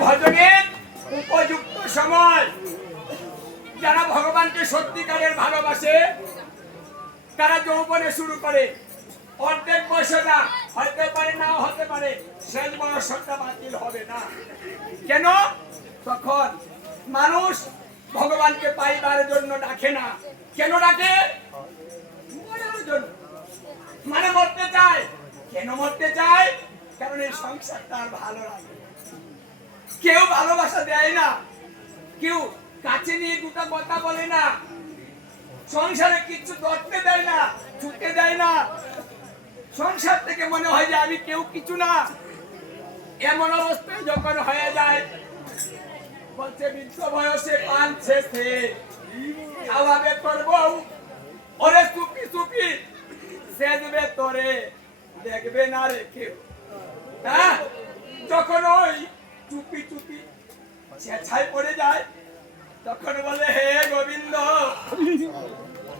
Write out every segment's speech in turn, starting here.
ভজনের উপযুক্ত সময়। যারা ভগবানকে সত্যিকারের ভালোবাসে, তারা যৌবনে শুরু করে। অর্ধেক বয়সটা হতে পারে, নাও হতে পারে শেষ বয়সটা বাতিল হবে না। কেন? তখন মানুষ ভগবানকে পাইবার জন্য ডাকে না। কেন ডাকে? মরার জন্য। মানে মরতে চায়। কেন মরতে চায়? কারণ এই সংসারটা আর ভালো লাগে না। কেউ ভালোবাসা দেয় না। কেউ কাছে নিয়ে দুটো কথা বলে না। সংসারে কিচ্ছু ধরতে দেয় না ছুটে দেয় না। সংসার থেকে মনে হয় যে আমি কেউ কিছু না। এমন অবস্থায় যখন হয়ে যায়, বলছে, বৃদ্ধ বয়সে পান শেষে। তোর বউ ওরে চুপি চুপি সেজবে তোরে। দেখবে না রে কেউ। হ্যাঁ? যখন ওই চুপি চুপি। ছেছায় পড়ে যায়। তখন বলে, হে গোবিন্দ,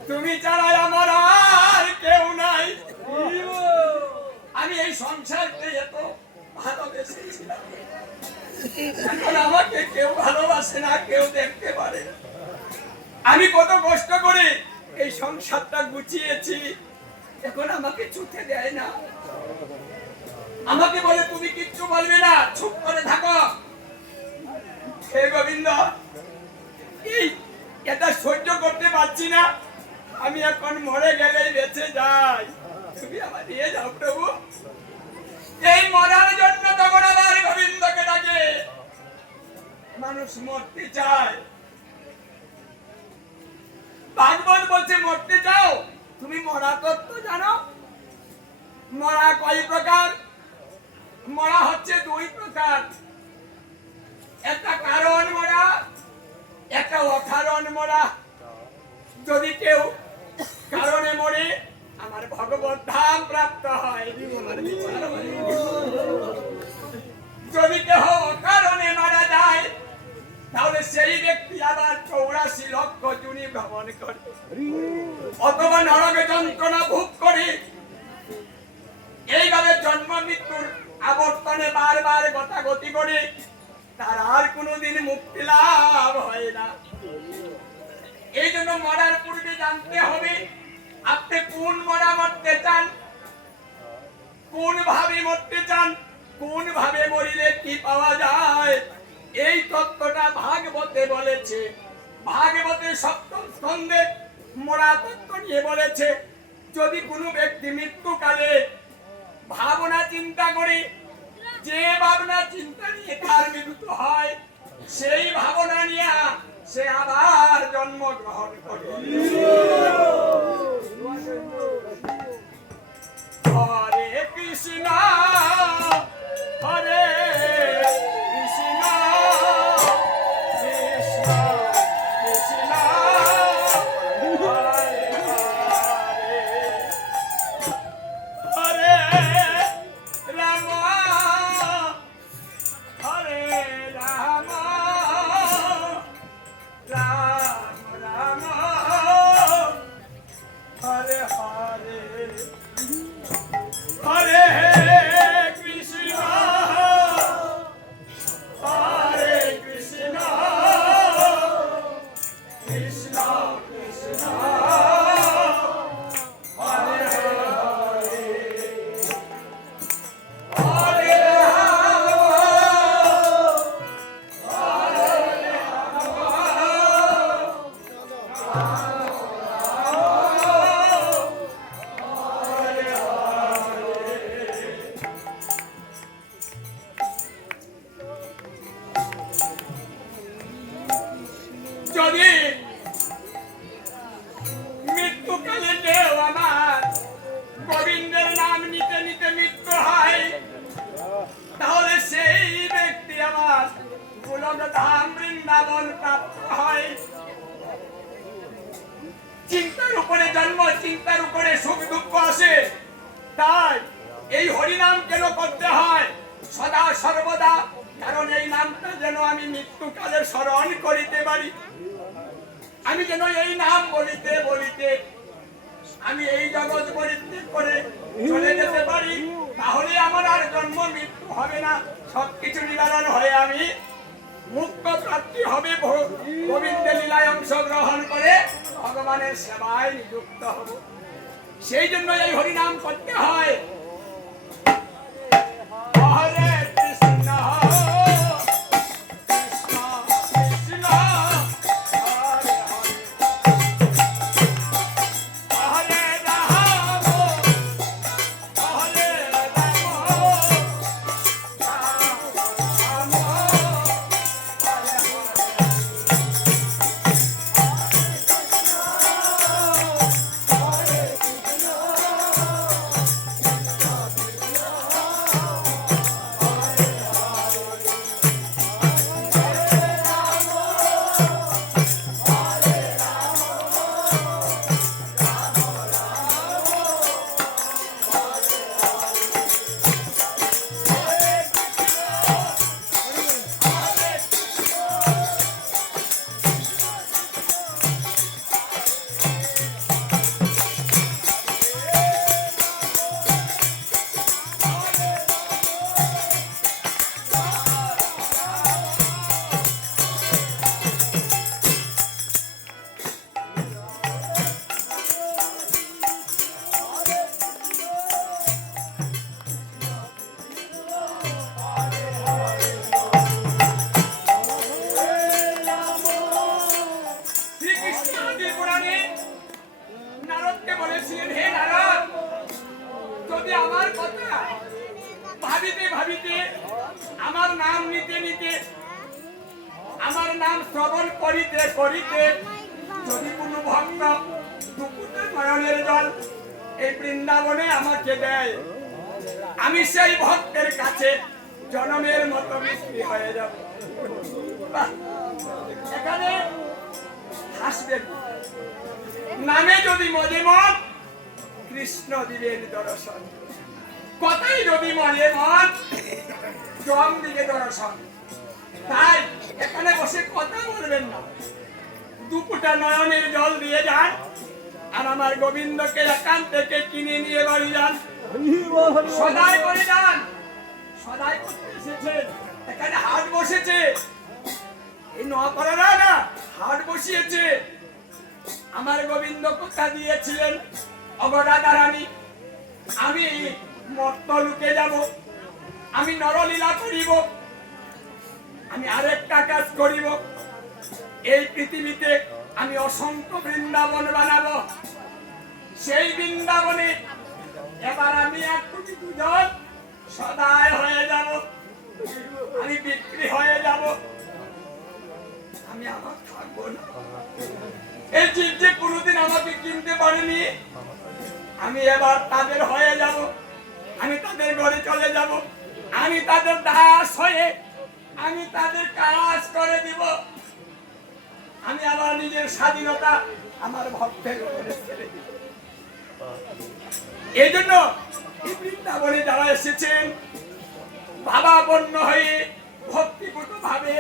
তুমি ছাড়া আমার আর কেউ নাই। আমি এই সংসারকে এত ভালোবেসেছিলাম। এখন আমাকে কেউ ভালোবাসে না, কেউ দেখতে পারে আমি কত কষ্ট করে এই সংসারটা গুছিয়েছি। এখন আমাকে ছুটে দেয় না। আমাকে বলে তুমি কিচ্ছু বলবে না। চুপ করে থাকো। হে গোবিন্দ, এই, এটা সহ্য করতে পারছি না। আমি এখন মরে গেলেই বেঁচে যাই। তুমি আমার নিয়ে যাও, প্রভু। এই মরার জন্য তখন আবার গোবিন্দকে ডাকে। মানুষ মরতে চায়। ভাগবত বলছে, মরতে চাও? তুমি মরা তত্ত্ব জানো? মরা কয় প্রকার? মরা হচ্ছে দুই প্রকার। একটা কারণ মরা, একটা অকারণ মরা। যদি কেউ কারণে মরে, আমার ভগবত ধাম প্রাপ্ত হয়। যদি কেহ অকারণে মারা যায়, তাহলে সেই ব্যক্তি আবার চৌরাশি লক্ষ জুনি ভ্রমণ করে। অথবা নরকে যন্ত্রণা ভোগ গতাগতি করে, তার আর কোনোদিন মুক্তি লাভ হয় না। এই জন্য মরার পূর্বে জানতে হবে, আপনি কোন মরা মরতে চান? কোন ভাবে মরতে চান? কোন ভাবে মরিলে কি পাওয়া যায়? এই তত্ত্বটা ভাগবতে বলেছে। ভাগবতে সপ্তম স্কন্ধে মরা তত্ত্ব নিয়ে বলেছে, যদি কোনো ব্যক্তি মৃত্যুকালে ভাবনা চিন্তা করে যে ভাবনা চিন্তা নিয়ে তার মৃত্যু হয় সেই ভাবনা নিয়ে সে আবার জন্মগ্রহণ করে। হরে কৃষ্ণ। কৃষ্ণ কৃষ্ণ সর্বদা, কারণ এই নামটা যেন আমি মৃত্যুকালে স্মরণ করিতে পারি। আমি যেন এই নাম বলিতে বলিতে আমি এই জগৎ পরিত্যাগ করে চলে যেতে পারি, তাহলে আমার আর জন্ম মৃত্যু হবে না। সবকিছু নিবারণ হয়ে আমি মুক্ত প্রাপ্তি হবে গোবিন্দের লীলায় অংশগ্রহণ করে ভগবানের সেবায় নিযুক্ত হব। সেই জন্য এই হরিনাম করতে হয়। নাম শ্রবণ করিতে করিতে যদি কোনো ভক্ত দুপুরে নয়নের জল এই বৃন্দাবনে আমাকে দেয়, আমি সেই ভক্তের কাছে জনমের মতো বিক্রি হয়ে যাব। এখানে হাসবেন নামে যদি মন, কৃষ্ণ দিবেন দর্শন। কথাই যদি মনে মন, জম দিবে দর্শন। তাই এখানে বসে কথা বলবেন না। দুপুটা নয়নের জল দিয়ে যান, আর আমার গোবিন্দকে একান থেকে কিনে নিয়ে বাড়ি যান। সদাই করে যান। সদাই করতে এসেছেন। এখানে হাট বসেছে। এই নোয়াপাড়ারা না হাট বসিয়েছে। আমার গোবিন্দ কথা দিয়েছিলেন? অগরাধা রানী আমি মর্ত লুকে যাব। আমি নরলীলা করিব। আমি আরেকটা কাজ করিব। এই পৃথিবীতে আমি অসংখ্য বৃন্দাবন বানাবো। সেই বৃন্দাবনে এবার আমি এক কোটি দুজন সদায় হয়ে যাব। আমি বিক্রি হয়ে যাব। আমি আমার থাকব না। এই জীব যে কোনোদিন আমাকে কিনতে পারেনি। আমি এবার তাদের হয়ে যাব। আমি তাদের ঘরে চলে যাব। আমি তাদের দাস হয়ে আমি তাদের কাজ করে দিব। আমি আমার নিজের স্বাধীনতা আমার ভক্তের এই জন্য বৃন্দাবনে যারা এসেছেন, বাবা বন্য হয়ে ভক্তিগত ভাবে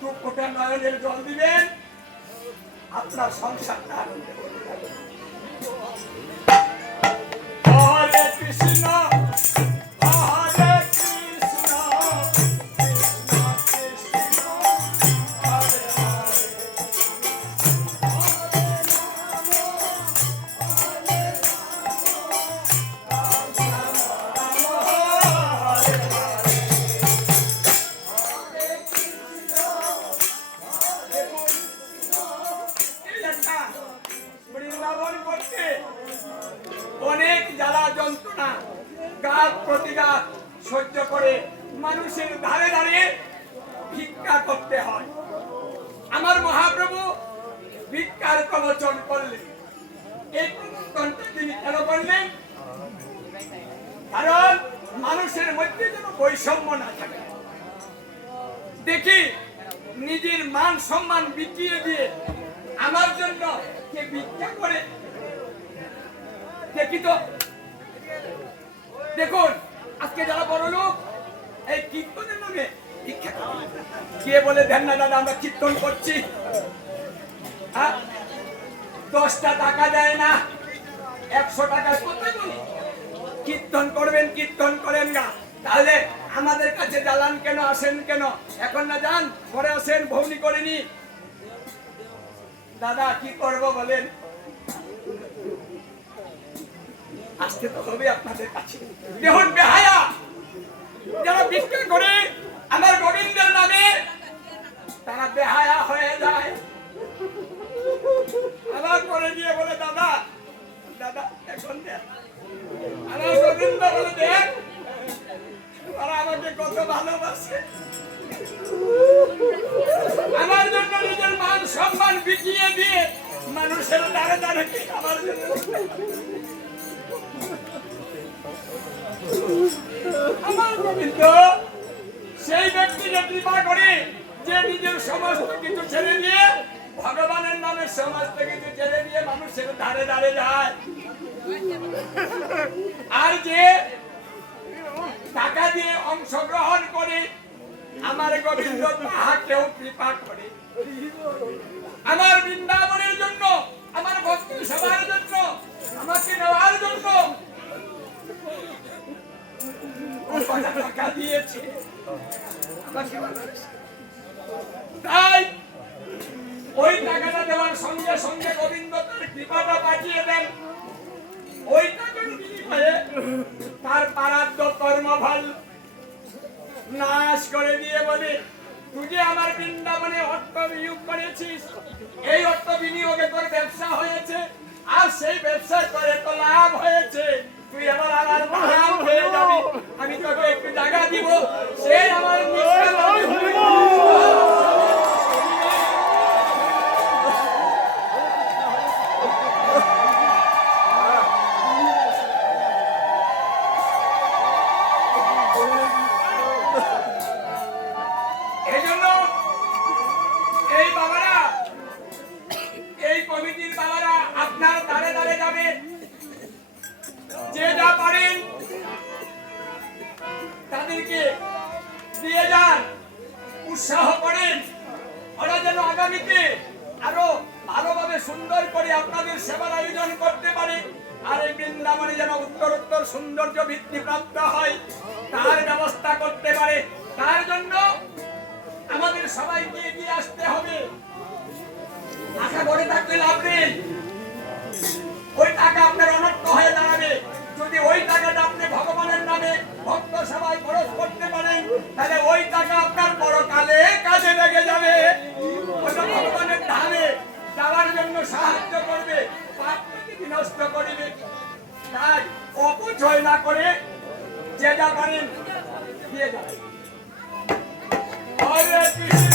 টুকটা নয়নের জল দিবেন। আপনার সংসারটা কৃষ্ণ ভিক্ষার প্রবচন করলেন। তিনি কেন করলেন? কারণ মানুষের মধ্যে যেন বৈষম্য না থাকে। দেখি, নিজের মান সম্মান বিকিয়ে দিয়ে আমার জন্য কে ভিক্ষা করে? দেখি তো। দেখুন, আজকে যারা বড় লোক, এই কীর্তনের নামে ভিক্ষা কে বলে দেন না দাদা আমরা কীর্তন করছি। হ্যাঁ? দশটা টাকা দেয় না, একশো টাকা কোথায় কীর্তন করবেন, কীর্তন করেন না। তাহলে আমাদের কাছে জ্বালান কেন, আসেন কেন? এখন না যান পরে আসেন, ভৌনি করেনি দাদা, কি করব বলেন? আসতে তো হবে আপনাদের কাছে। সেই কৃপা করে যে নিজের সমস্ত কিছু ছেড়ে ভগবানের নামে সমস্ত কিছু ছেড়ে মানুষের ধারে ধারে যায়। আর যে টাকা দিয়ে অংশগ্রহণ করে আমার গোবিন্দ তাহাকেও কৃপা করে। আমার ভক্তি সবার জন্য, আমাকে নেওয়ার জন্য। টাকা দিয়েছে। তাই ওই টাকাটা দেওয়ার সঙ্গে সঙ্গে গোবিন্দ তার কৃপাটা পাঠিয়ে দেন। ওই টাকার বিনিময়ে তার পারাদ্য কর্মফল নাশ করে দিয়ে বলে তুই আমার বৃন্দাবনে অর্থ বিনিয়োগ করেছিস, এই অর্থ বিনিয়োগে তোর ব্যবসা হয়েছে, আর সেই ব্যবসায় করে তো লাভ হয়েছে। তুই আমার আমার লাভ হয়ে যাবি। আমি তোকে একটু টাকা দিব। সেই আমার আরও ভালোভাবে সুন্দর করে আপনাদের সেবার আয়োজন করতে পারে। আর এই বৃন্দাবনে যেন উত্তর উত্তর সৌন্দর্য বৃদ্ধি প্রাপ্ত হয়, তার ব্যবস্থা করতে পারে। তার জন্য আমাদের সবাইকে এগিয়ে আসতে হবে। আশা করে থাকলে লাভ নেই। ওই টাকা আপনার অনর্থ হয়ে দাঁড়াবে। যদি ওই টাকাটা আপনি ভগবানের নামে ভক্ত সবাই খরচ করতে পারেন, তাহলে সাহায্য করবে বিনষ্ট করিবে। তাই অপচয় না করে যে যা পারেন দিয়ে কৃষ্ণ।